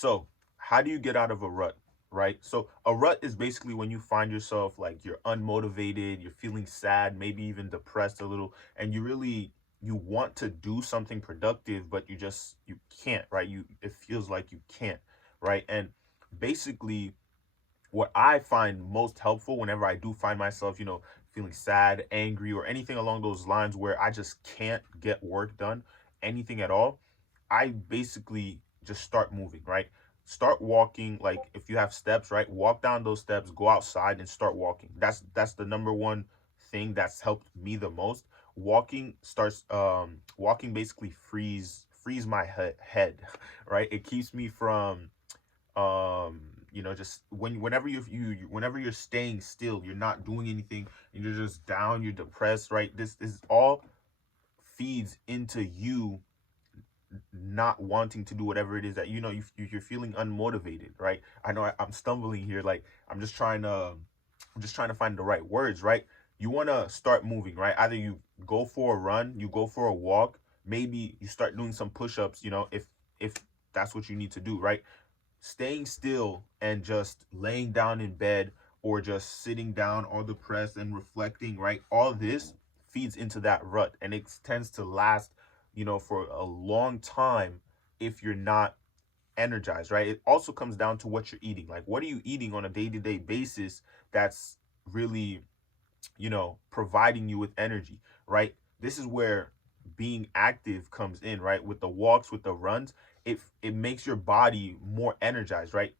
So how do you get out of a rut, right? So a rut is basically when you find yourself like you're unmotivated, you're feeling sad, maybe even depressed a little, and you want to do something productive, but you can't, right? It feels like you can't, right? And basically what I find most helpful whenever I do find myself, feeling sad, angry, or anything along those lines where I just can't get work done, anything at all, I basically just start moving, right? Start walking, like if you have steps, right? Walk down those steps, go outside and start walking. That's the number one thing that's helped me the most. Walking basically frees my head, right? It keeps me from just whenever whenever you're staying still, you're not doing anything and you're just down, you're depressed, right? This all feeds into you not wanting to do whatever it is that you're feeling unmotivated, right? I know I'm stumbling here, like I'm just trying to find the right words, right? You want to start moving, right? Either you go for a run, you go for a walk, maybe you start doing some push-ups, if that's what you need to do, right? Staying still and just laying down in bed or just sitting down all depressed and reflecting, right? All this feeds into that rut, and it tends to last, for a long time if you're not energized, right? It also comes down to what you're eating. Like, what are you eating on a day-to-day basis that's really, providing you with energy, right? This is where being active comes in, right? With the walks, with the runs, it makes your body more energized, right?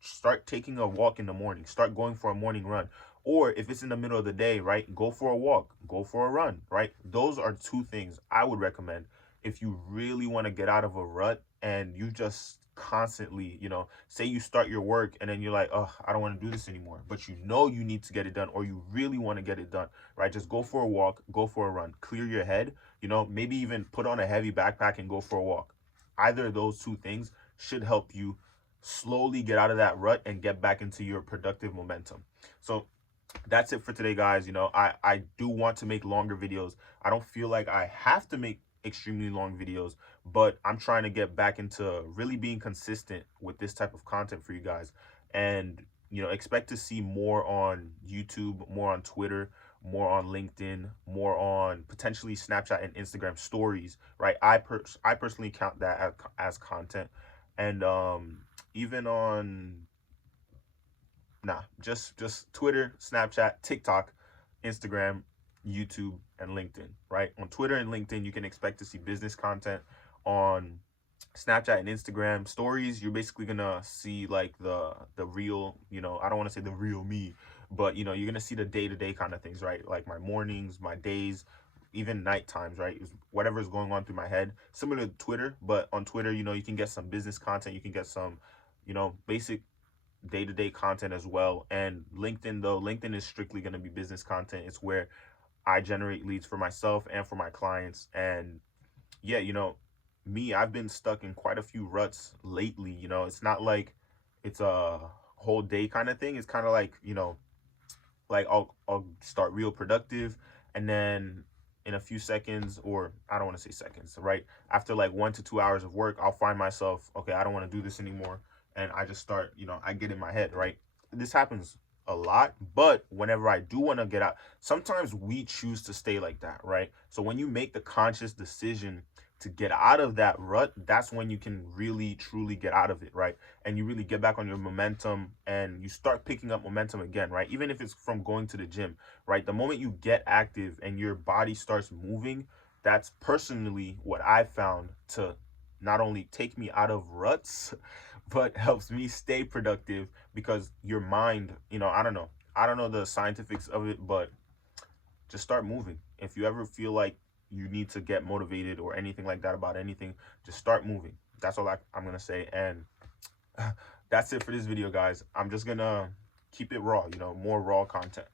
Start taking a walk in the morning, start going for a morning run. Or if it's in the middle of the day, right, go for a walk, go for a run, right? Those are two things I would recommend if you really want to get out of a rut and you just constantly, say you start your work and then you're like, oh, I don't want to do this anymore, but you need to get it done, or you really want to get it done, right? Just go for a walk, go for a run, clear your head, maybe even put on a heavy backpack and go for a walk. Either of those two things should help you slowly get out of that rut and get back into your productive momentum. So that's it for today, guys. I do want to make longer videos. I don't feel like I have to make extremely long videos, but I'm trying to get back into really being consistent with this type of content for you guys. And expect to see more on YouTube, more on Twitter, more on LinkedIn, more on potentially Snapchat and Instagram stories, right? I personally count that as content. And even on just Twitter, Snapchat, TikTok, Instagram, YouTube, and LinkedIn, right? On Twitter and LinkedIn, you can expect to see business content. On Snapchat and Instagram stories, you're basically gonna see like the real, I don't want to say the real me, but you're gonna see the day-to-day kind of things, right? Like my mornings, my days, even night times, right? Whatever is going on through my head. Similar to Twitter, but on Twitter, you can get some business content, you can get some, basic day-to-day content as well. And LinkedIn, though, LinkedIn is strictly going to be business content. It's where I generate leads for myself and for my clients. And yeah, me, I've been stuck in quite a few ruts lately. It's not like it's a whole day kind of thing. It's kind of like, like I'll start real productive, and then in a few seconds, or I don't want to say seconds, right? After like 1 to 2 hours of work, I'll find myself, okay, I don't want to do this anymore. And I just start, I get in my head, right? This happens a lot, but whenever I do want to get out, sometimes we choose to stay like that, right? So when you make the conscious decision to get out of that rut, that's when you can really truly get out of it, right? And you really get back on your momentum and you start picking up momentum again, right? Even if it's from going to the gym, right? The moment you get active and your body starts moving, that's personally what I found to not only take me out of ruts, but helps me stay productive, because your mind, I don't know the scientifics of it, but just start moving. If you ever feel like you need to get motivated or anything like that about anything, just start moving. That's all I'm gonna say. And that's it for this video, guys. I'm just gonna keep it raw, more raw content.